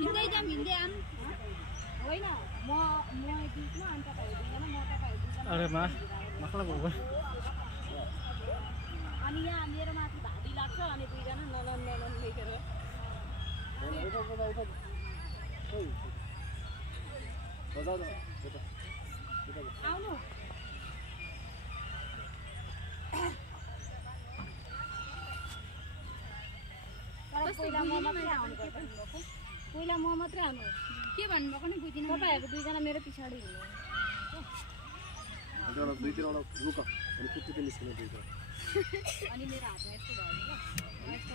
हिँड्दै जाम हिँड्दै आम होइन म बिचमा अनि तपाईहरु दुईजना म तपाईहरु दुईजना अरे मा मखला बोल अनि यहाँ मेरो माथि भाडी लाग्छ अनि दुईजना नलन लेखेर आउनु पहिला म मात्रै आउनु के भन्नुभएको नि बुझिन तपाईहरु दुईजना मेरो पछाडी हिँड्नु एउटा दुई तीनवटा रुक अनि कुट्टी निस्किनु दुईटा अनि मेरो हातमा यस्तो भयो नि ल